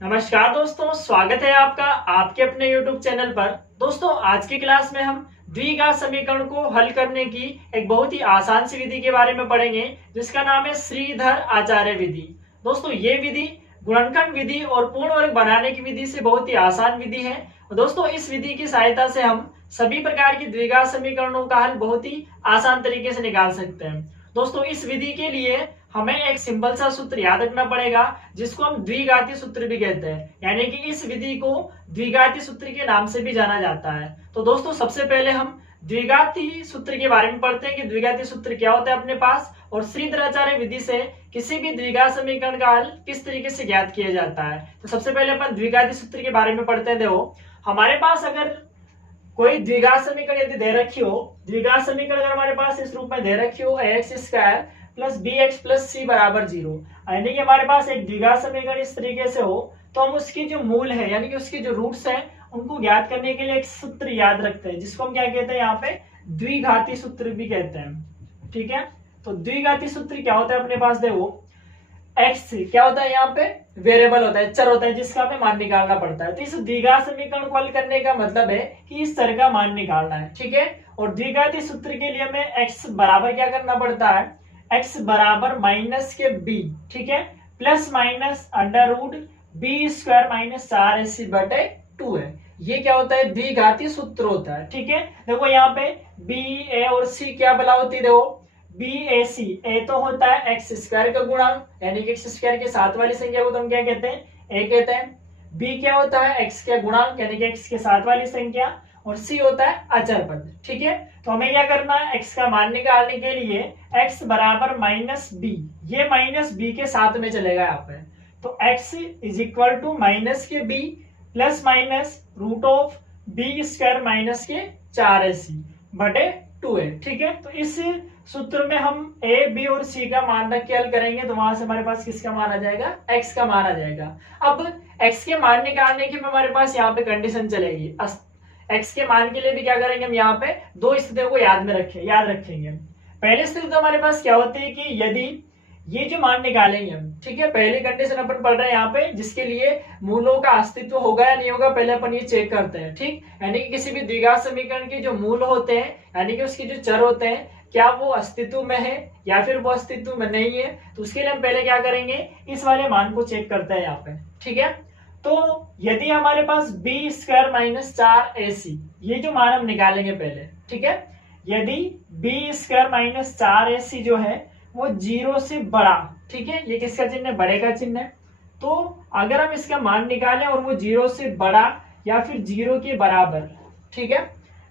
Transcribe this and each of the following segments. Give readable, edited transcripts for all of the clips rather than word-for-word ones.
नमस्कार दोस्तों, स्वागत है आपका आपके अपने YouTube चैनल पर। दोस्तों, आज की क्लास में हम द्विघात समीकरण को हल करने की एक बहुत ही आसान सी विधि के बारे में पढ़ेंगे, जिसका नाम है श्रीधर आचार्य विधि। दोस्तों, ये विधि गुणनखंड विधि और पूर्ण वर्ग बनाने की विधि से बहुत ही आसान विधि है। दोस्तों, इस विधि की सहायता से हम सभी प्रकार की द्विघात समीकरणों का हल बहुत ही आसान तरीके से निकाल सकते हैं। दोस्तों, इस विधि के लिए हमें एक सिंपल सा सूत्र याद रखना पड़ेगा, जिसको हम द्विघाती सूत्र भी कहते हैं, यानी कि इस विधि को द्विघाती सूत्र के नाम से भी जाना जाता है। तो दोस्तों, सबसे पहले हम द्विघाती सूत्र के बारे में पढ़ते हैं कि द्विघाती सूत्र क्या होता है अपने पास, और श्रीधराचार्य विधि से किसी भी द्विघात समीकरण का हल किस तरीके से ज्ञात किया जाता है। तो सबसे पहले अपन द्विघाती सूत्र के बारे में पढ़ते हैं। देखो, हमारे पास अगर कोई द्विघात समीकरण यदि दे रखी हो, द्विघात समीकरण अगर हमारे पास इस रूप में दे रखी हो x square plus b x plus c बराबर 0, यानी कि हमारे पास एक द्विघात समीकरण इस तरीके से हो, तो हम उसकी जो मूल है यानी कि उसकी जो रूट्स है उनको ज्ञात करने के लिए एक सूत्र याद रखते हैं, जिसको हम क्या कहते हैं यहाँ पे द्विघाती सूत्र भी कहते हैं। ठीक है, तो द्विघाती सूत्र क्या होता है अपने पास, देखो एक्स क्या होता है यहाँ पे वेरिएबल होता है, चर होता है, जिसका हमें मान निकालना पड़ता है। तो इस द्विघात समीकरण को हल करने का मतलब है कि इस चर का मान निकालना है। ठीक है, और द्विघाती सूत्र के लिए हमें एक्स बराबर क्या करना पड़ता है, एक्स बराबर माइनस के बी, ठीक है, plus minus under root b square minus 4ac बटे 2 है। ये क्या होता है, द्विघाती सूत्र होता है। ठीक है, देखो यहाँ पे बी ए और सी क्या बला होती है, देखो बी ए सी, ए तो होता है एक्स स्क्वायर का गुणांक, यानी कि एक्स स्क्वायर के साथ वाली संख्या को तो हम क्या कहते हैं, ए कहते हैं। बी क्या होता है, एक्स का गुणांक यानी कि एक्स के साथ वाली संख्या, और सी होता है अचर पद। ठीक है, तो हमें क्या करना है, एक्स का मान निकालने के लिए एक्स बराबर माइनस बी, ये माइनस बी के साथ में चलेगा यहाँ पे, तो x is equal to minus के b plus minus root of b square minus के 4ac बटे 2 है। ठीक है, तो इस सूत्र में हम ए बी और सी का मान रख के हल करेंगे, तो वहां से हमारे पास किसका मान आ जाएगा, एक्स का मान आ जाएगा। अब एक्स के मान निकालने की हमारे पास यहाँ पे कंडीशन चलेगी। एक्स के मान के लिए भी क्या करेंगे, हम यहाँ पे दो स्थितियों को याद रखेंगे। पहली स्थिति तो हमारे पास क्या होती है कि यदि ये जो मान निकालेंगे हम, ठीक है, पहली कंडीशन अपन पढ़ रहे हैं यहाँ पे, जिसके लिए मूलों का अस्तित्व होगा या नहीं होगा पहले अपन ये चेक करते हैं। ठीक, यानी कि किसी भी द्विघात समीकरण के जो मूल होते हैं यानी कि उसके जो चर होते हैं, क्या वो अस्तित्व में है या फिर वो अस्तित्व में नहीं है, तो उसके लिए हम पहले क्या करेंगे, इस वाले मान को चेक करते हैं यहाँ पे। ठीक है, तो यदि हमारे पास बी स्क्वायर माइनस 4ac, ये जो मान हम निकालेंगे पहले, ठीक है, यदि बी स्क्वायर माइनस 4ac जो है वो 0 से बड़ा, ठीक है, ये किसका चिन्ह है, बड़े का चिन्ह है, तो अगर हम इसका मान निकालें और वो 0 से बड़ा या फिर 0 के बराबर, ठीक है,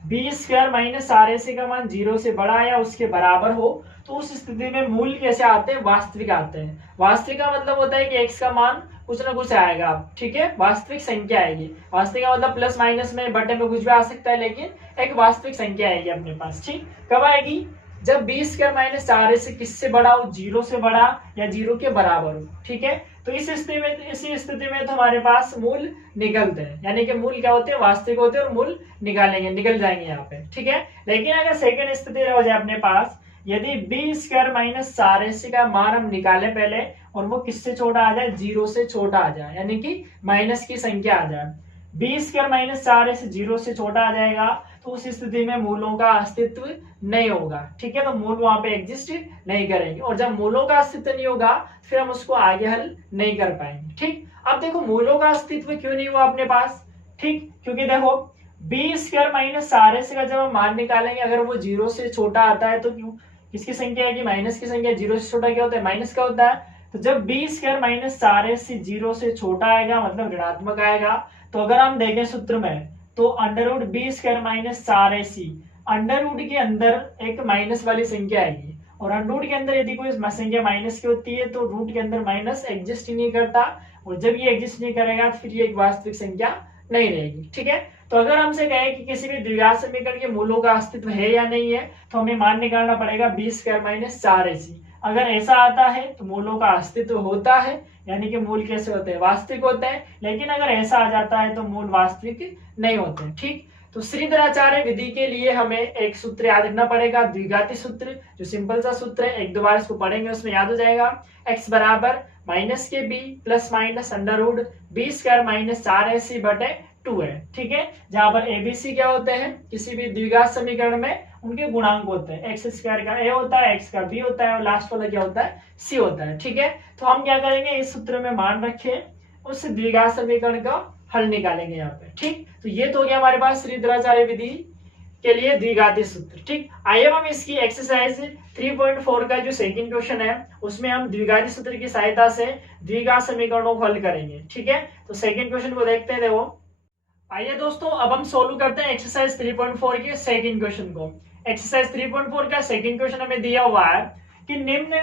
बी स्क्वायर माइनस 4ac का मान 0 से बड़ा या उसके बराबर हो, तो उस स्थिति में मूल कैसे आते हैं, वास्तविक आते हैं। वास्तविक का मतलब होता है कि x का मान कुछ ना कुछ आएगा। ठीक है, वास्तविक संख्या आएगी। वास्तविक का मतलब प्लस माइनस में बटे में कुछ भी आ सकता है, लेकिन एक वास्तविक संख्या आएगी अपने पास। ठीक, कब आएगी, जब बी स्क्वायर माइनस 4ac किससे बड़ा हो, 0 से बड़ा या 0 के बराबर हो। ठीक है, तो इस स्थिति में तो हमारे पास मूल निकलते हैं, यानी कि मूल क्या होते हैं, वास्तविक होते हैं, और मूल निकल जाएंगे यहाँ पे। ठीक है, लेकिन अगर सेकंड स्थिति हो जाए अपने पास, यदि बी स्क्वायर माइनस 4ac का मान हम निकालें पहले और वो किससे छोटा आ जाए, 0 से छोटा आ जाए, यानी कि माइनस की संख्या आ जाए, बी स्क्वायर माइनस 4ac 0 से छोटा आ जाएगा, तो उस स्थिति में मूलों का अस्तित्व नहीं होगा। ठीक है, तो मूल वहां पे एग्जिस्ट नहीं करेंगे, और जब मूलों का अस्तित्व नहीं होगा फिर हम उसको आगे हल नहीं कर पाएंगे। ठीक, अब देखो मूलों का अस्तित्व क्यों नहीं हुआ अपने पास, ठीक, क्योंकि देखो बी स्क्वायर माइनस 4ac का जब हम मान निकालेंगे अगर वो 0 से छोटा आता है, तो क्यों, किसकी संख्या है कि माइनस की संख्या, 0 से छोटा क्या होता है, माइनस का होता है। तो जब बी स्क्वायर माइनस 4ac 0 से छोटा आएगा मतलब ऋणात्मक आएगा, तो अगर हम देखें सूत्र में, तो under root b square minus 4ac, under root के अंदर एक माइनस वाली संख्या आएगी, और अंडर रूट के अंदर यदि कोई संख्या माइनस की होती है तो रूट के अंदर माइनस एग्जिस्ट ही नहीं करता, और जब ये एग्जिस्ट नहीं करेगा तो फिर ये एक वास्तविक संख्या नहीं रहेगी। ठीक है, तो अगर हमसे कहे कि किसी भी द्विघात समीकरण के मूलों का अस्तित्व है या नहीं है, तो हमें मान निकालना पड़ेगा बी स्क्वायर माइनस 4ac। अगर ऐसा आता है तो मूलों का अस्तित्व होता है, यानी कि मूल कैसे होते हैं, वास्तविक होते हैं, लेकिन अगर ऐसा आ जाता है तो मूल वास्तविक नहीं होते हैं। ठीक, तो श्रीधराचार्य विधि के लिए हमें एक सूत्र याद रखना पड़ेगा, द्विघाती सूत्र, जो सिंपल सा सूत्र है, एक दो बार इसको पढ़ेंगे उसमें याद हो जाएगा। एक्स बराबर माइनस के b plus minus under root b square minus 4ac बटे 2 है। ठीक है, जहां पर एबीसी क्या होते हैं, किसी भी द्विघात समीकरण में उनके गुणांक होते हैं, एक्स स्क्वायर का ए होता है, एक्स का बी होता है और लास्ट वाला क्या होता है, सी होता है। ठीक है, तो हम क्या करेंगे, इस सूत्र में मान रखे उस द्विघात समीकरण का हल निकालेंगे यहाँ पे। ठीक, तो ये तो हो गया हमारे पास श्रीधराचार्य विधि के लिए द्विघाती सूत्र। ठीक, आइए हम इसकी एक्सरसाइज 3.4 का जो सेकंड क्वेश्चन है उसमें हम द्विघाती सूत्र की सहायता से द्विघात समीकरणों को हल करेंगे। ठीक है, तो सेकंड क्वेश्चन को देखते हैं। देखो, आइए दोस्तों अब हम सोल्व करते हैं एक्सरसाइज 3.4 के सेकंड क्वेश्चन को। एक्सरसाइज 3.4 का सेकंड क्वेश्चन हमें दिया हुआ है कि निम्न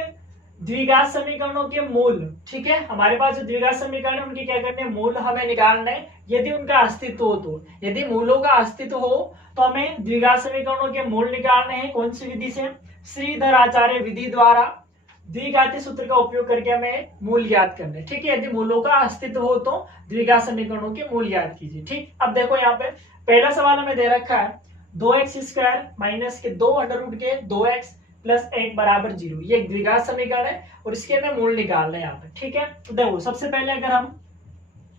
द्विघात समीकरणों के मूल, ठीक है, हमारे पास जो द्विघात समीकरण है उनके क्या करने हैं, मूल हमें निकालना है यदि उनका अस्तित्व हो तो। यदि मूलों का अस्तित्व हो तो हमें द्विघात समीकरणों के मूल निकालने हैं। कौन सी विधि से, श्रीधराचार्य विधि द्वारा द्विघाती सूत्र का उपयोग करके हमें मूल ज्ञात करने। ठीक है, यदि मूलों का अस्तित्व हो तो द्विघात समीकरणों के मूल ज्ञात कीजिए। ठीक, अब देखो यहाँ पे पहला सवाल हमें दे रखा है 2x स्क्वायर माइनस के 2 अंडर रूट के 2x प्लस 1 बराबर 0। ये एक द्विघात समीकरण है और इसके हमें मूल निकालना है यहाँ पे। ठीक है, तो देखो सबसे पहले अगर हम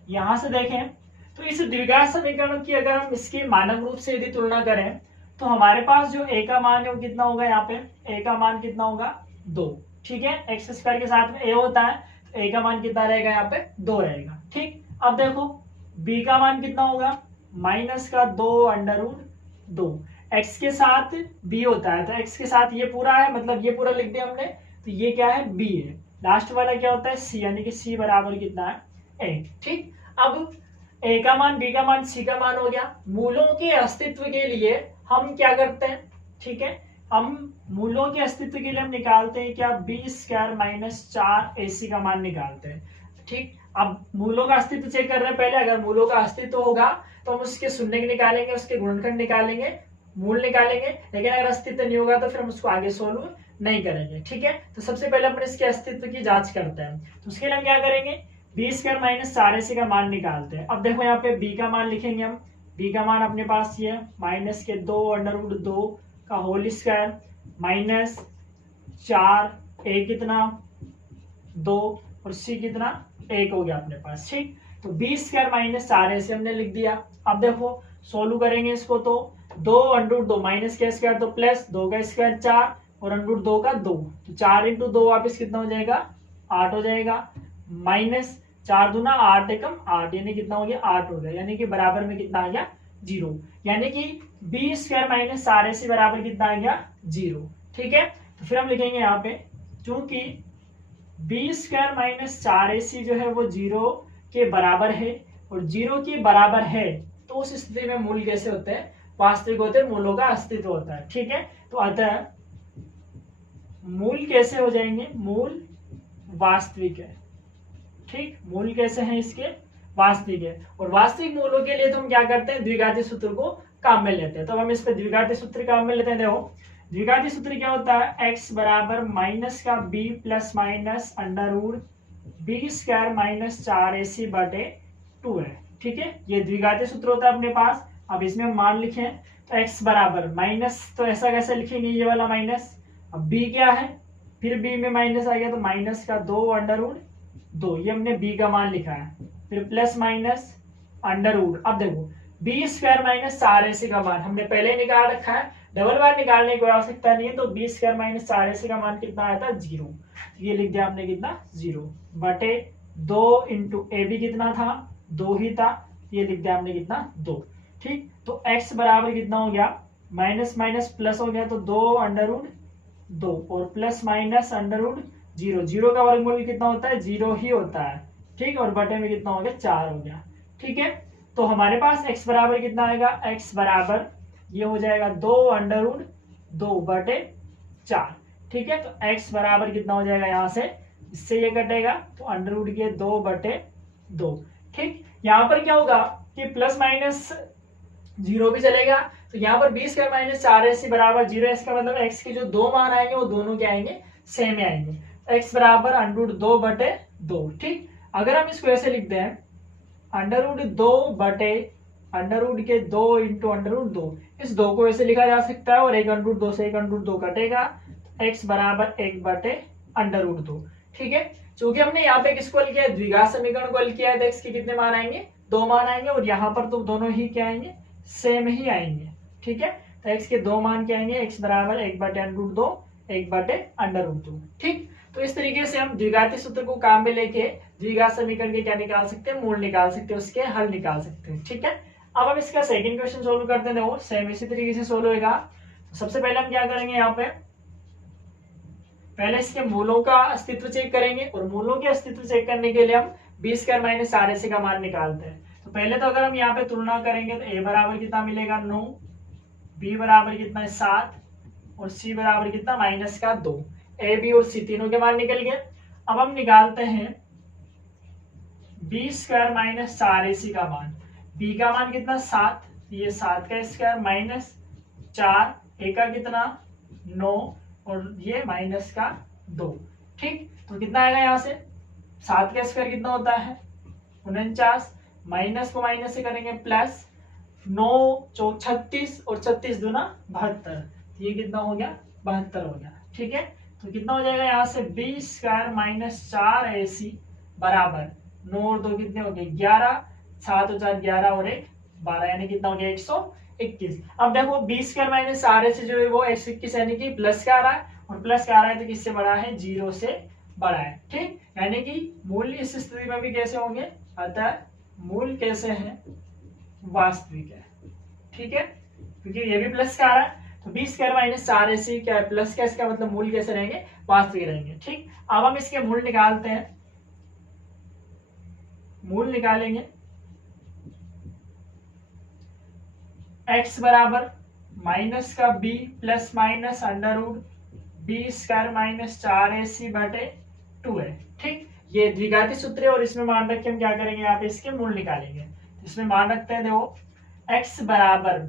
यहां से देखें तो इस द्विघात समीकरण की अगर हम इसकी मानक रूप से यदि तुलना करें तो हमारे पास जो a का मान है वो कितना होगा, यहाँ पे a का मान कितना होगा, 2। ठीक है, एक्स स्क्वायर के साथ में a होता है तो a का मान कितना रहेगा, यहाँ पे 2 रहेगा। ठीक, अब देखो b का मान कितना होगा, माइनस का 2 अंडर रूट 2। x के साथ b होता है तो x के साथ ये पूरा है, मतलब ये पूरा लिख दिया हमने, तो ये क्या है, b है। लास्ट वाला क्या होता है, c, यानी कि c बराबर कितना है, 1। ठीक, अब a का मान, b का मान, c का मान हो गया। मूलों के अस्तित्व के लिए हम क्या करते हैं, ठीक है, हम मूलों के अस्तित्व के लिए हम निकालते हैं क्या, बी स्क्वायर माइनस 4ac का मान निकालते हैं। ठीक, अब मूलों का अस्तित्व चेक कर रहे हैं पहले। अगर मूलों का अस्तित्व होगा तो हम उसके शून्य निकालेंगे, उसके गुणनखंड निकालेंगे, मूल निकालेंगे। लेकिन अगर अस्तित्व नहीं होगा तो फिर हम उसको आगे सोल्व नहीं करेंगे। ठीक है, तो सबसे पहले अपन इसके अस्तित्व की जांच करते हैं। तो उसके लिए हम क्या करेंगे, बी स्क्वायर माइनस 4ac का मान निकालते हैं। अब देखो यहाँ पे b का मान लिखेंगे हम। b का मान अपने पास ये माइनस के 2 अंडर रूट 2 का होल स्क्वायर माइनस 4, a कितना 2 और c कितना 1 हो गया अपने पास। ठीक, तो बी स्क्वायर माइनस 4ac हमने लिख दिया। अब देखो सोल्व करेंगे इसको तो 2 अंडर रूट 2 माइनस का स्क्वायर तो प्लस 2 का स्क्वायर 4 और अंडर रूट 2 का 2, तो 4 इंटू 2 वापिस कितना हो जाएगा, 8 हो जाएगा। माइनस 4 दूना 8 एकम 8, यानी कितना हो गया, 8 हो गया, यानी कि बराबर में कितना आ गया, 0। यानी कि बी स्क्वायर माइनस 4ac बराबर कितना आ गया, 0। ठीक है, तो फिर हम लिखेंगे यहाँ पे चूंकि बी स्क्वायर माइनस 4ac जो है वो 0 के बराबर है और 0 के बराबर है, तो उस स्थिति में मूल कैसे होते हैं, वास्तविक होते हैं, मूलों का अस्तित्व होता है। ठीक है, तो अतः मूल कैसे हो जाएंगे, मूल वास्तविक है। ठीक, मूल कैसे हैं इसके, वास्तविक है। और वास्तविक मूलों के लिए तो हम क्या करते हैं, द्विघाती सूत्र को काम में लेते हैं। तो हम इस पे द्विघाती सूत्र काम में लेते हैं। देखो द्विघाती सूत्र क्या होता है, x बराबर माइनस का b plus minus under root b square minus 4ac बटे 2 है। ठीक है, ये द्विघाती सूत्र होता है अपने पास। अब इसमें हम मान लिखें तो x बराबर माइनस, तो ऐसा कैसे लिखेंगे, ये वाला माइनस, अब b क्या है, फिर b में माइनस आ गया तो माइनस का 2 अंडर रूट 2, ये हमने b का मान लिखा है, फिर प्लस माइनस अंडर रूट। अब देखो बी स्क्वायर माइनस 4ac का मान हमने पहले ही निकाल रखा है, डबल बार निकालने की कोई आवश्यकता नहीं है। तो बी स्क्वायर माइनस 4ac का मान कितना आया था, 0। ये लिख दिया हमने कितना, 0 बटे 2 इंटू ए बी कितना था, 2 ही था, ये लिख दिया हमने कितना, 2। ठीक, तो x बराबर कितना हो गया, माइनस माइनस प्लस हो गया तो 2 अंडर रूट 2 और प्लस माइनस अंडर रूट 0, 0 का वर्गमूल कितना होता है, 0 ही होता है। ठीक, और बटे में कितना हो गया, 4 हो गया। ठीक है, तो हमारे पास x बराबर कितना आएगा, x बराबर ये हो जाएगा 2 अंडर रूट 2 बटे 4। ठीक है, तो x बराबर कितना हो जाएगा, यहाँ से इससे ये कटेगा तो अंडर रूट के 2 बटे 2। ठीक, यहाँ पर क्या होगा कि प्लस माइनस 0 भी चलेगा, तो यहाँ पर बी स्क्वायर माइनस 4ac बराबर 0। इसका मतलब x के जो दो मान आएंगे वो दोनों क्या आएंगे, सेम आएंगे। x बराबर अंडर रूट 2 बटे 2। ठीक, अगर हम इसको ऐसे लिखते हैं अंडर रूट 2 बटे अंडर रूट के 2 इंटू अंडर रूट 2, इस 2 को ऐसे लिखा जा सकता है और एक अंडर रूट 2 से एक अंडर रूट 2 कटेगा, x बराबर 1 बटे अंडर रूट 2। ठीक है, चूंकि हमने यहाँ पे किसको हल किया है, द्विघात समीकरण को हल किया है, तो x के कितने मान आएंगे, 2 मान आएंगे, और यहाँ पर तो दोनों ही क्या आएंगे, सेम ही आएंगे। ठीक है, तो x के 2 मान क्या आएंगे, x बराबर 1/√2 1/√2। ठीक, तो इस तरीके से हम द्विघाती सूत्र को काम में लेके द्विघात समीकरण के क्या निकाल सकते हैं, मूल निकाल सकते हैं, उसके हल निकाल सकते हैं। ठीक है, अब हम इसका सेकंड क्वेश्चन सोल्व करते हैं। वो सेम इसी तरीके से सोल्व होगा। सबसे पहले हम क्या करेंगे, यहाँ पे पहले इसके मूलों का अस्तित्व चेक करेंगे, और मूलों के अस्तित्व चेक करने के लिए हम b² - RAC का मान निकालते हैं। तो पहले तो अगर हम यहाँ पे तुलना करेंगे तो a बराबर कितना मिलेगा, 9, b बराबर कितना 7, और c बराबर कितना -2। a, b और c तीनों के मान निकल गए। अब हम निकालते हैं b² - RAC का मान। b का मान कितना 7, ये 7 का स्क्वायर -4, a का कितना 9, और ये -2। ठीक, तो कितना आएगा, यहाँ से 7 का स्क्वायर कितना होता है 49, माइनस को माइनस से करेंगे प्लस, 9 चौक 36, और 36 दूना 72, ये कितना हो गया 72 हो गया। ठीक है, तो कितना हो जाएगा यहाँ से b² - 4ac बराबर 9 और 2 कितने हो गए 11, 7 और 4 11, और 1 12, यानी कितना हो गया 121। अब देखो b² - RAC जो है वो 121 यानी कि प्लस का आ रहा है, और प्लस का आ रहा है तो किससे बड़ा है, 0 से बड़ा है। ठीक, यानी कि मूल्य इस स्थिति में भी कैसे होंगे, अतः मूल कैसे है, वास्तविक है। ठीक है, क्योंकि ये भी प्लस का आ रहा है, तो b² - RAC क्या है, प्लस का, इसका मतलब मूल कैसे रहेंगे, वास्तविक रहेंगे। ठीक, अब हम इसके मूल निकालते हैं। मूल निकालेंगे, x बराबर माइनस का b plus minus √b² - 4ac/2 है। ठीक, ये द्विघाती सूत्र है, और इसमें मान रख के हम क्या करेंगे, यहाँ पे इसके मूल निकालेंगे। इसमें मान रखते हैं, देखो x बराबर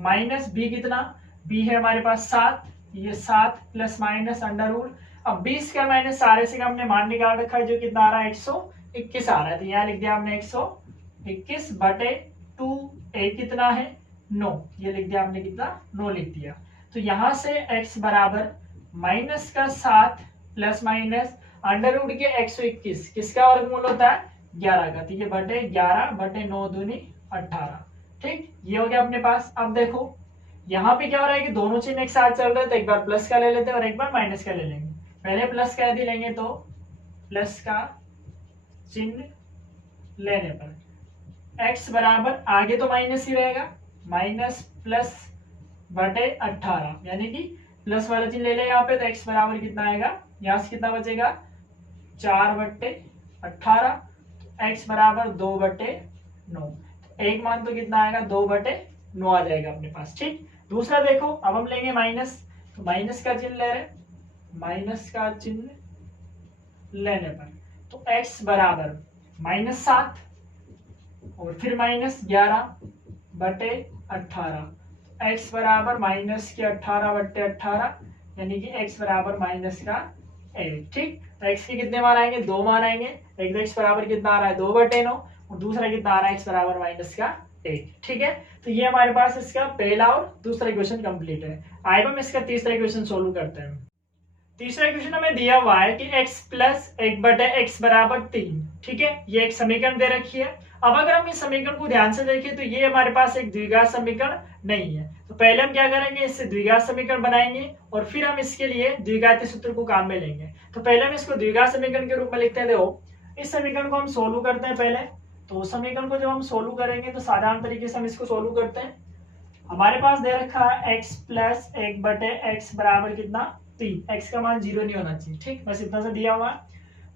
-b कितना, b है हमारे पास 7, ये 7 प्लस माइनस √, अब b² - RAC का हमने मान निकाल रखा है, जो कितना आ रहा है 121 आ रहा है, तो यहाँ लिख दिया हमने 121/2, a कितना है 9, ये लिख दिया हमने, कितना 9 लिख दिया। तो यहाँ से x बराबर -7 प्लस माइनस √ के 121, किसका वर्गमूल होता है 11 का, तो ये बटे 11/9 दूनी 18। ठीक, ये हो गया अपने पास। अब देखो यहाँ पे क्या हो रहा है कि दोनों चिन्ह एक साथ चल रहे हैं, तो एक बार प्लस का ले लेते हैं और एक बार माइनस का ले लेंगे। पहले प्लस का यदि लेंगे तो प्लस का चिन्ह लेने पर x बराबर, आगे तो माइनस ही रहेगा, माइनस प्लस बटे 18, यानी कि प्लस वाला चिन्ह ले ले यहाँ पे, तो x बराबर कितना आएगा, यहाँ से कितना बचेगा 4/18, x बराबर 2/9, एक मान तो कितना आएगा 2/9 आ जाएगा अपने पास। ठीक, दूसरा देखो, अब हम लेंगे माइनस, तो माइनस का चिन्ह ले रहे, माइनस का चिन्ह लेने पर तो x बराबर -7 और फिर -11/18, x बराबर -18/18, यानी कि x बराबर -1। ठीक, तो x के कितने मान आएंगे, 2 मान आएंगे। एक तो x बराबर कितना आ रहा है 2/9, और दूसरा कितना आ रहा है x बराबर -1। ठीक है, तो ये हमारे पास इसका पहला और दूसरा इक्वेशन कंप्लीट है। आइए हम इसका तीसरा इक्वेशन सोल्व करते हैं। तीसरा इक्वेशन हमें दिया हुआ है कि x प्लस 1/x बराबर 3। ठीक है, ये एक समीकरण दे रखी है। अब अगर हम इस समीकरण को ध्यान से देखें तो ये हमारे पास एक द्विघात समीकरण नहीं है। तो पहले हम क्या करेंगे, इससे द्विघात समीकरण बनाएंगे, और फिर हम इसके लिए द्विघाती सूत्र को काम में लेंगे। तो पहले हम इसको द्विघात समीकरण के रूप में लिखते हैं। देखो, इस समीकरण को हम सोल्व करते हैं पहले। तो उस समीकरण को जब हम सोल्व करेंगे तो साधारण तरीके से हम इसको सोल्व करते हैं। हमारे पास दे रखा है x प्लस 1/x बराबर कितना 3, x का मान 0 नहीं होना चाहिए। ठीक, बस इतना सा दिया हुआ है।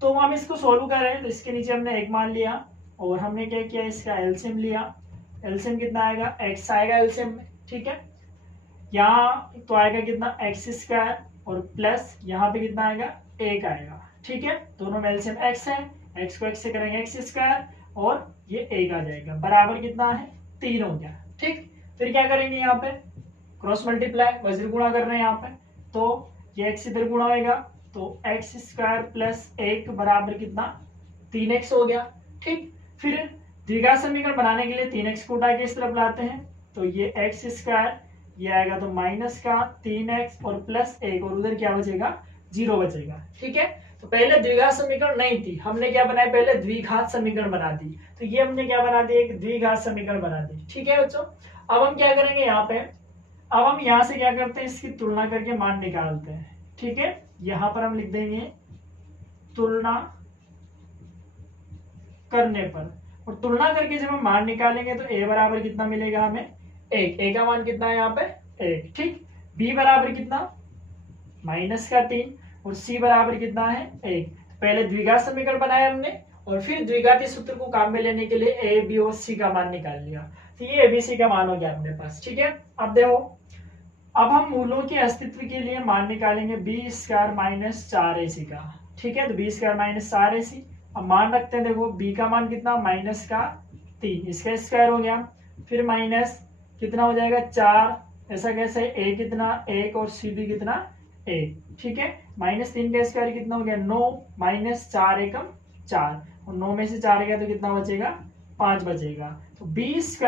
तो हम इसको सोल्व कर रहे हैं, तो इसके नीचे हमने 1 मान लिया, और हमने क्या किया, इसका एलसीएम लिया। एलसीएम कितना आएगा, x आएगा एलसीएम में। ठीक है, यहाँ तो आएगा कितना x² और प्लस यहाँ पे कितना आएगा 1 आएगा। ठीक है, दोनों में एलसीएम x है, x को x से करेंगे x², और ये 1 आ जाएगा, बराबर कितना है 3 हो गया। ठीक, फिर क्या करेंगे, यहाँ पे क्रॉस मल्टीप्लाई, वज्र गुणा कर रहे हैं यहाँ पे, तो ये x इधर गुणा होगा, तो x² प्लस 1 बराबर कितना 3x हो गया। ठीक, फिर द्विघात समीकरण बनाने के लिए 3x को उठा के इस तरफ लाते हैं, तो ये x², ये आएगा तो माइनस का 3x और प्लस 1, और उधर क्या बचेगा 0 बचेगा। ठीक है, तो पहले द्विघात समीकरण नहीं थी, हमने क्या बनाया, पहले द्विघात समीकरण बना दी। तो ये हमने क्या बना दी, एक द्विघात समीकरण बना दी। ठीक है बच्चों, अब हम क्या करेंगे यहाँ पे, अब हम यहाँ से क्या करते हैं, इसकी तुलना करके मान निकालते हैं। ठीक है, यहाँ पर हम लिख देंगे तुलना करने पर, और तुलना करके जब हम मान निकालेंगे तो a बराबर कितना मिलेगा हमें, एक। a का मान कितना है यहाँ पे, एक। ठीक, b बराबर कितना, -3, और c बराबर कितना है, एक। पहले द्विघात समीकरण बनाया हमने, और फिर द्विघाती सूत्र को काम में लेने के लिए a, b और c का मान निकाल लिया। तो ये abc का मान हो गया अपने पास। ठीक है, अब देखो, अब हम मूलों के अस्तित्व के लिए मान निकालेंगे b² - 4ac का। ठीक है, तो b² - 4ac, अब मान रखते हैं। देखो b का मान कितना, -3, इसका स्क्वायर हो गया, फिर माइनस कितना हो जाएगा, 4, ऐसा कैसे, a कितना, 1, और c भी कितना, 1। ठीक है, -3 का स्क्वायर कितना हो गया, 9, -4 एकम 4, और 9 में से 4 गया तो कितना बचेगा, 5 बचेगा। तो b² -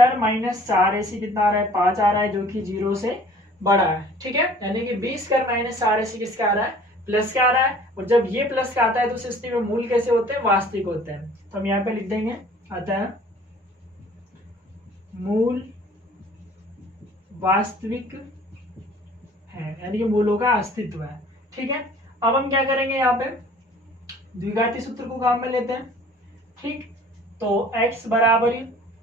4ac कितना आ रहा है, 5 आ रहा है, जो कि 0 से बड़ा है। ठीक है, यानी कि b² - 4ac किसका आ रहा है, प्लस का आ रहा है। और जब ये प्लस का आता है तो उस स्थिति में मूल कैसे होते हैं, वास्तविक होते हैं। तो हम यहाँ पे लिख देंगे, आता है मूल वास्तविक है, यानी कि मूलों का अस्तित्व है। ठीक है, अब हम क्या करेंगे, यहाँ पे द्विघाती सूत्र को काम में लेते हैं। ठीक, तो x बराबर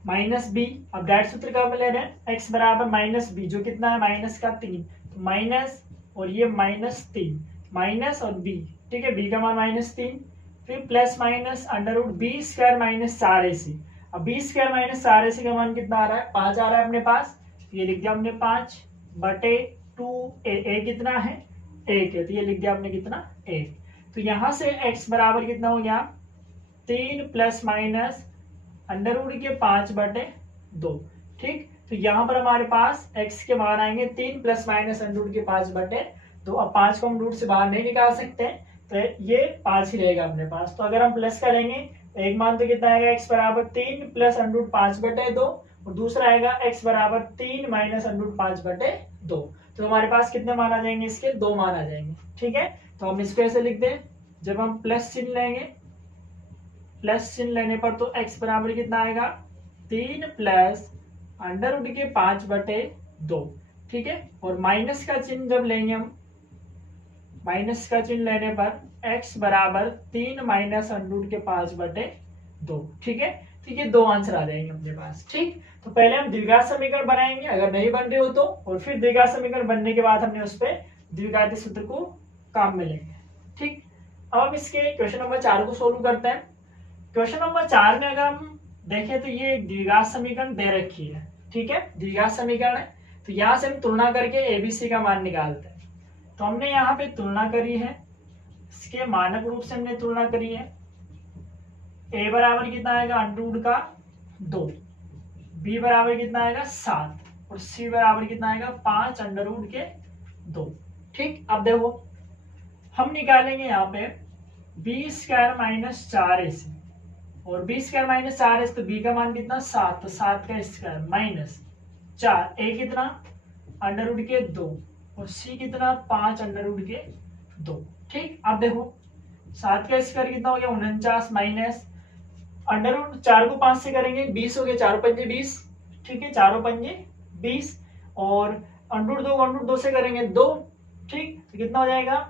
-b, अब डायरेक्ट सूत्र काम में ले रहे हैं, x बराबर -b, जो कितना है, -3, तो माइनस, और ये -3, माइनस और b। ठीक है, b का मान -3, फिर प्लस माइनस √b² - 4ac। अब b² - 4ac का मान कितना आ रहा है, 5 आ रहा है अपने पास। ये लिख दिया हमने 5/2a कितना है, 1 है, तो ये लिख दिया हमने कितना, 1। तो यहां से x बराबर कितना हो गया, 3 + -√5/2। ठीक, तो यहाँ पर हमारे पास x के मान आएंगे 3 + -√5/2। अब 5 को हम रूट से बाहर नहीं निकाल सकते, तो ये 5 ही रहेगा अपने पास। तो अगर हम प्लस करेंगे तो एक मान तो कितना आएगा, x बराबर 3 + √5/2, और दूसरा आएगा x बराबर 3 - √5/2। तो हमारे पास कितने मान आ जाएंगे, इसके 2 मान आ जाएंगे। ठीक है, तो हम इसको ऐसे लिख दें, जब हम प्लस चिन्ह लेंगे, प्लस चिन्ह लेने पर तो x बराबर कितना आएगा, 3 + √5/2। ठीक है, और माइनस का चिन्ह जब लेंगे हम, माइनस का चिन्ह लेने पर x बराबर 3 - √5/2। ठीक है, तो ये 2 आंसर आ जाएंगे अपने पास। ठीक, तो पहले हम द्विघात समीकरण बनाएंगे, अगर नहीं बन रहे हो तो, और फिर द्विघात समीकरण बनने के बाद हमने उस पर द्विघाती सूत्र को काम में लेंगे। ठीक, अब हम इसके क्वेश्चन नंबर 4 को सोल्व करते हैं। क्वेश्चन नंबर 4 में अगर हम देखें तो ये एक द्विघात समीकरण दे रखी है। ठीक है, द्विघात समीकरण है, तो यहाँ से हम तुलना करके एबीसी का मान निकालते हैं। तो हमने यहाँ पे तुलना करी है, इसके मानक रूप से हमने तुलना करी है। a बराबर कितना आएगा, √2, b बराबर कितना आएगा, 7, और c बराबर कितना आएगा, 5√2। ठीक, अब देखो हम निकालेंगे यहाँ पे b² - 4ac, और b² - 4ac, तो b का मान कितना, 7, तो 7 का स्क्वायर -4, a कितना, √2, और c कितना, 5√2। ठीक, अब देखो 7 का स्क्वायर कितना हो गया, 49, माइनस √4 को 5 से करेंगे 20 हो गया, 4 पंजे 20। ठीक है, 4 पंजे 20, और √2 को √2 से करेंगे 2। ठीक, तो कितना हो जाएगा,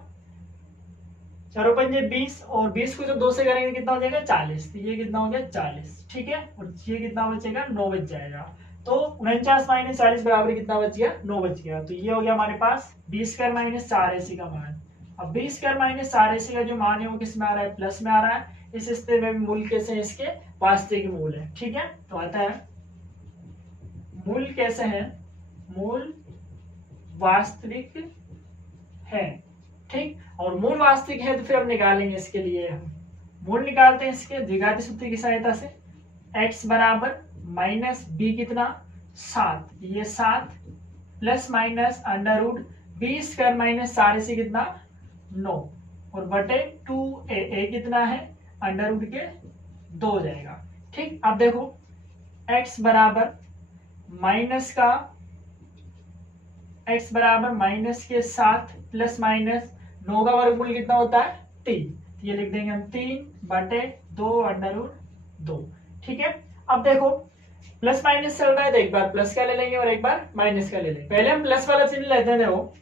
4 पंजे 20, और 20 को जब 2 से करेंगे कितना हो जाएगा, 40। तो ये कितना हो गया, 40। ठीक है, और ये कितना बचेगा, 9 बच जाएगा। तो 49 - 40 बराबर कितना बच गया, 9 बच गया। तो ये हो गया हमारे पास b² - 4ac का मान। अब b² - 4ac का जो मान है वो किस में आ रहा है, प्लस में आ रहा है। इस स्थिति में मूल कैसे है, इसके वास्तविक मूल है। ठीक है, तो आता है मूल कैसे है, मूल वास्तविक है। ठीक, और मूल वास्तविक है तो फिर हम निकालेंगे, इसके लिए हम मूल निकालते हैं इसके द्विघाती सूत्र की सहायता से। x बराबर -b कितना, 7, ये 7, प्लस माइनस √b² - 4ac कितना, 9, और बटे 2a कितना है, √2 हो जाएगा। ठीक, अब देखो x बराबर -के 7 प्लस माइनस 9 का वर्गमूल कितना होता है, 3। तो ये लिख देंगे हम 3/2 √ 2। ठीक है, अब देखो प्लस माइनस चल रहा है तो एक बार प्लस का ले लेंगे और एक बार माइनस का ले लेंगे। पहले हम प्लस वाला चिन्ह लेते हैं। देखो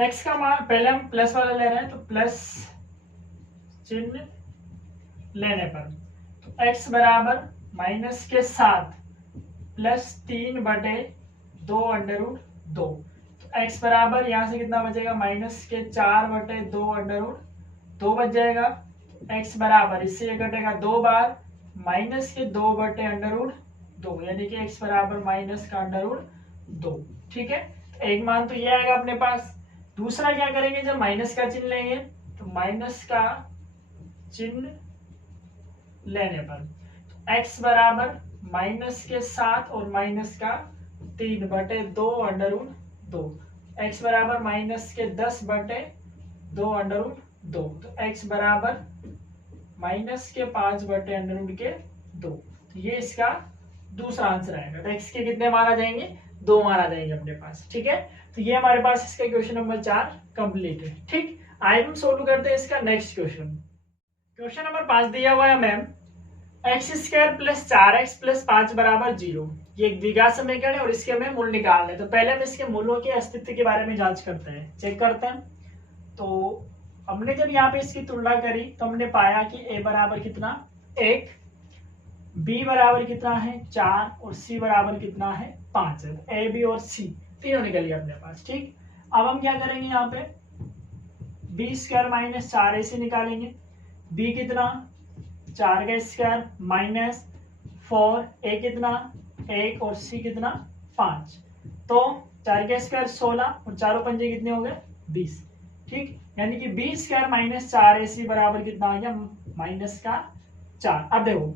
एक्स का मान पहले हम प्लस वाला ले रहे हैं तो प्लस चिन्ह लेने पर तो x बराबर माइनस के 7 प्लस 3/2 √ 2। तो x बराबर यहाँ से कितना बचेगा, माइनस के 4/2 √ 2 बच जाएगा। x बराबर इससे ये कटेगा 2 बार, माइनस के 2/√2 यानी कि x बराबर माइनस का √2। ठीक है, तो एक मान तो ये आएगा अपने पास। दूसरा क्या करेंगे, जब माइनस का चिन्ह लेंगे तो माइनस का चिन्ह लेने पर तो x बराबर माइनस के 7 और माइनस का 3/2 √2। x बराबर माइनस के 10/2 √2। तो x बराबर माइनस के 5/√2। तो ये इसका दूसरा आंसर आएगा। तो x के कितने मान आ जाएंगे, 2 मान आ जाएंगे अपने पास। ठीक है, तो ये हमारे पास इसका क्वेश्चन नंबर 4 कंप्लीट है। ठीक, आइए हम सोल्व करते हैं इसका नेक्स्ट क्वेश्चन। क्वेश्चन नंबर 5 दिया हुआ है मैम, x² + 4x + 5 = 0। ये एक द्विघात समीकरण है और इसके हमें मूल निकालने हैं। तो पहले हम इसके मूलों के अस्तित्व के बारे में जांच करते हैं, चेक करते हैं। तो हमने जब यहाँ पे इसकी तुलना करी तो हमने पाया कि a बराबर कितना 1, b बराबर कितना है 4 और c बराबर कितना है 5 है। a b और c तीनों निकल गए अपने पास। ठीक, अब हम क्या करेंगे, यहाँ पे b² - 4ac निकालेंगे। b कितना 4 का स्क्वायर माइनस 4, a कितना 1 और c कितना 5। तो 4 का स्क्वायर 16 और चारों पंजे कितने हो गए 20। ठीक, यानी कि b² - 4ac बराबर कितना आ गया माइनस का 4। अब देखो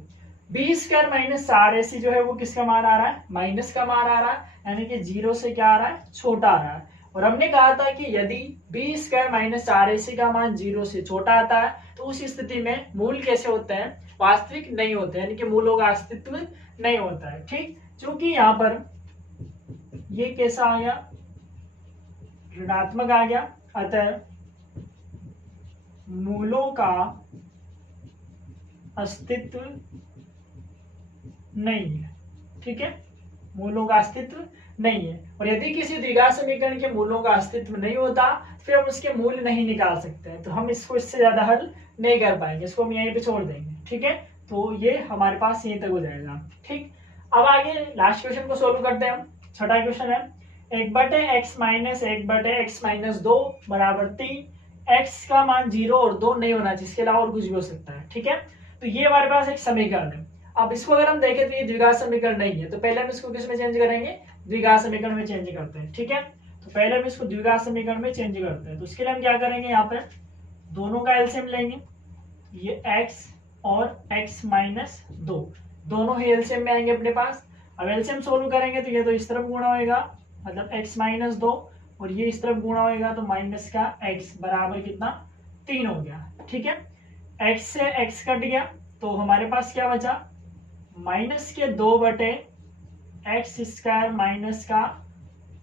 b² - 4ac जो है वो किसका मान आ रहा है, माइनस का मान आ रहा है, यानी कि 0 से क्या आ रहा है, छोटा आ रहा है। और हमने कहा था कि यदि b² - 4ac का मान 0 से छोटा आता है तो उस स्थिति में मूल कैसे होते हैं, वास्तविक नहीं होते, यानी कि मूलों का अस्तित्व नहीं होता है। ठीक, क्योंकि यहाँ पर ये कैसा आ गया, ऋणात्मक आ गया, अतः मूलों का अस्तित्व नहीं है। ठीक है, मूलों का अस्तित्व नहीं है। और यदि किसी द्विघात समीकरण के मूलों का अस्तित्व नहीं होता फिर हम उसके मूल नहीं निकाल सकते हैं। तो हम इसको इससे ज्यादा हल नहीं कर पाएंगे, इसको हम यहीं पे छोड़ देंगे। ठीक है, तो ये हमारे पास यहीं तक हो जाएगा। ठीक, अब आगे लास्ट क्वेश्चन को सोल्व करते हैं हम। छठा क्वेश्चन है 1/x - 1/x - 2 = 3। x का मान 0 और 2 नहीं होना चाहिए, इसके अलावा और कुछ भी हो सकता है। ठीक है, तो ये हमारे पास एक समीकरण है। अब इसको अगर हम देखें तो ये द्विघात समीकरण नहीं है, तो पहले हम इसको किस में चेंज करेंगे, द्विघात समीकरण में चेंज करते हैं। ठीक है, तो पहले हम इसको द्विघात समीकरण में चेंज करते हैं। तो उसके लिए हम क्या करेंगे, यहाँ पे दोनों का एलसीएम लेंगे, ये x और x - 2 दोनों ही एलसीएम में आएंगे अपने पास। अब एलसीएम सोल्व करेंगे तो ये तो इस तरफ गुणा होगा, मतलब x - 2 और ये इस तरफ गुणा होगा तो माइनस का x बराबर कितना 3 हो गया। ठीक है, x से x कट गया तो हमारे पास क्या बचा, माइनस के 2/x² माइनस का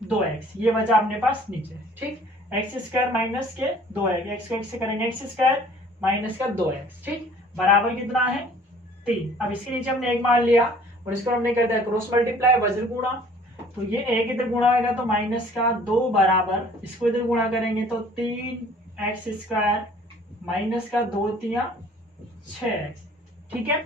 2x, ये बचा अपने पास नीचे। ठीक, x² माइनस के 2x, x को x से करेंगे x² माइनस का 2x। ठीक, बराबर कितना है 3। अब इसके नीचे हमने 1 मान लिया और इसको हमने कर दिया क्रॉस मल्टीप्लाई, वज्र गुणा। तो ये 1 इधर गुणा होगा तो माइनस का 2 बराबर, इसको इधर गुणा करेंगे तो 3x² माइनस का 2 × 3 = 6x। ठीक है,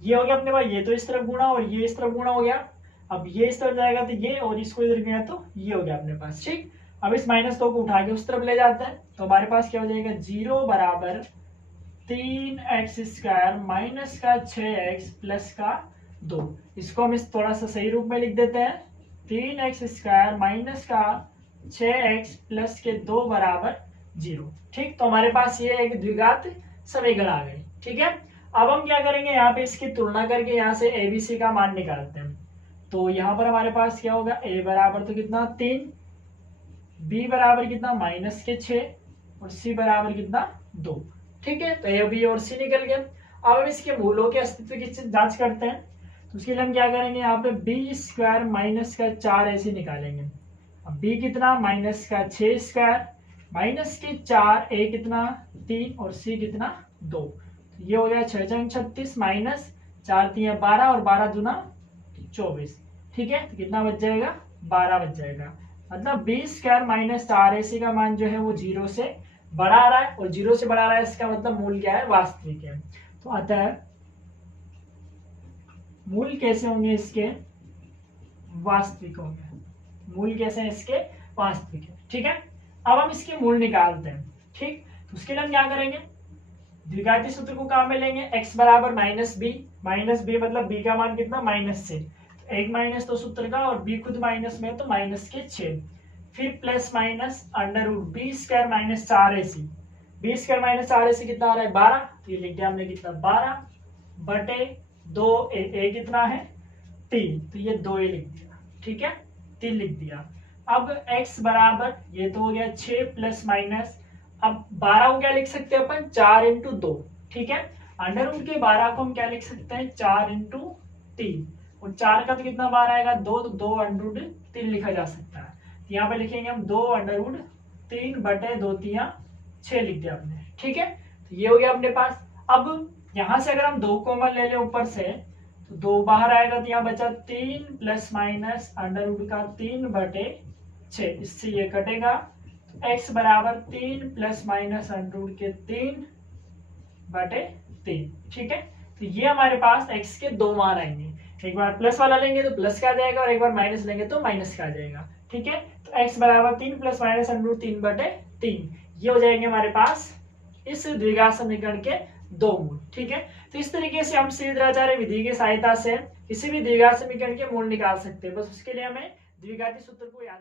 ये हो गया अपने पास, ये तो इस तरफ गुणा और ये इस तरफ गुणा हो गया। अब ये इस तरफ जाएगा तो ये, और इसको इधर गया तो ये हो गया अपने पास। ठीक, अब इस -2 को उठा के उस तरफ ले जाते हैं तो हमारे पास क्या हो जाएगा, 0 बराबर 3x² माइनस का 6x प्लस का 2। इसको हम इस थोड़ा सा सही रूप में लिख देते हैं, 3x² माइनस का 6x प्लस के 2 बराबर 0। ठीक, तो हमारे पास ये एक द्विघात समीकरण आ गई। ठीक है, अब हम क्या करेंगे, यहाँ पे इसकी तुलना करके यहाँ से ABC का मान निकालते हैं। तो यहाँ पर हमारे पास क्या होगा, a बराबर तो कितना 3, b बराबर कितना -6 और c बराबर कितना 2। ठीक है, तो a b और c निकल गए। अब हम इसके मूलों के अस्तित्व की जांच करते हैं। तो उसके लिए हम क्या करेंगे, यहाँ पे b² माइनस का 4ac निकालेंगे। अब b कितना माइनस का 6² माइनस के 4, a कितना 3 और c कितना 2। तो ये हो गया 6 छंग 36 माइनस 4 तिया 12 और 12 दूना 24। ठीक है, तो कितना बच जाएगा? 12 बच जाएगा। मतलब बी स्क्वायर माइनस 4ac का मान जो है वो 0 से बड़ा आ रहा है, और 0 से बड़ा आ रहा है इसका मतलब मूल क्या है? वास्तविक है। तो अतः मूल कैसे होंगे इसके? वास्तविक होंगे। मूल कैसे हैं इसके? वास्तविक है। ठीक है, अब हम इसके मूल निकालते हैं। ठीक, तो उसके लिए हम क्या करेंगे? द्विघाती सूत्र को काम में लेंगे। x बराबर माइनस बी मतलब b का मान कितना? माइनस 6। एक माइनस तो सूत्र का, और b खुद माइनस में तो माइनस के 6। फिर plus minus under root b square minus 4ac। B square minus 4ac कितना आ रहा है? 12। तो ये लिख दिया हमने कितना? 12 बटे 2a। a कितना है? 3। तो ये 2a लिख दिया। ठीक है, 3 लिख दिया। अब x बराबर, ये तो हो गया 6 प्लस माइनस, अब 12 को क्या लिख सकते हैं अपन? 4 इंटू 2। ठीक है, अंडर रूट के 12 को हम क्या लिख सकते हैं? 4 इंटू 3। और 4 का तो कितना बार आएगा? 2, तो 2 अंडर रूट 3 लिखा जा सकता है। तो यहाँ पे लिखेंगे हम 2 अंडर रूट 3 बटे 2 तिया 6 लिख दिया हमने। ठीक है, तो ये हो गया अपने पास। अब यहां से अगर हम 2 कॉमन ले लें ऊपर से, तो 2 बाहर आएगा, तो यहाँ बचा 3 प्लस माइनस अंडर रूट का 3 बटे 6। इससे ये कटेगा, x बराबर 3 प्लस माइनस अंडर रूट के 3 बटे 3। ठीक है, तो ये हमारे पास x के 2 मान आएंगे। एक बार प्लस वाला लेंगे तो प्लस का आ जाएगा, और एक बार माइनस लेंगे तो माइनस का आ जाएगा। ठीक है, तो x बराबर 3 प्लस माइनस अंडर रूट 3 बटे 3, ये हो जाएंगे हमारे पास इस द्विघात समीकरण के 2 मूल। ठीक है, तो इस तरीके से हम श्रीधराचार्य विधि की सहायता से किसी भी द्विघात समीकरण के मूल निकाल सकते हैं। बस उसके लिए हमें द्विघाती सूत्र को याद